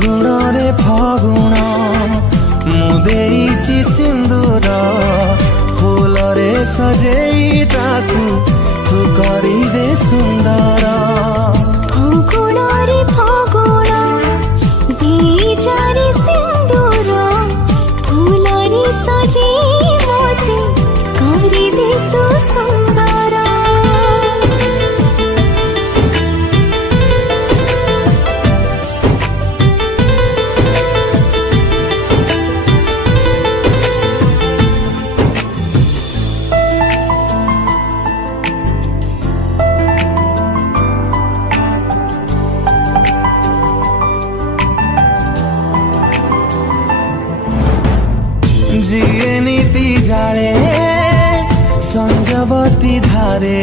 ଫଗୁଣରେ ଫଗୁଣ ମୁଁ ଦେଇଛି ସିନ୍ଦୁର ଫୁଲରେ ସଜେଇ ତାକୁ ତୁ କରିଦେ ସୁନ୍ଦର। ଫଗୁଣରେ ଫଗୁଣ ଦେଇଚାରି ସିନ୍ଦୁର ଫୁଲରେ ସଜେଇ ମୋତେ କରିଦେ ତୁ ସୁନ୍ଦର। जिए नीति जाले संजबती धारे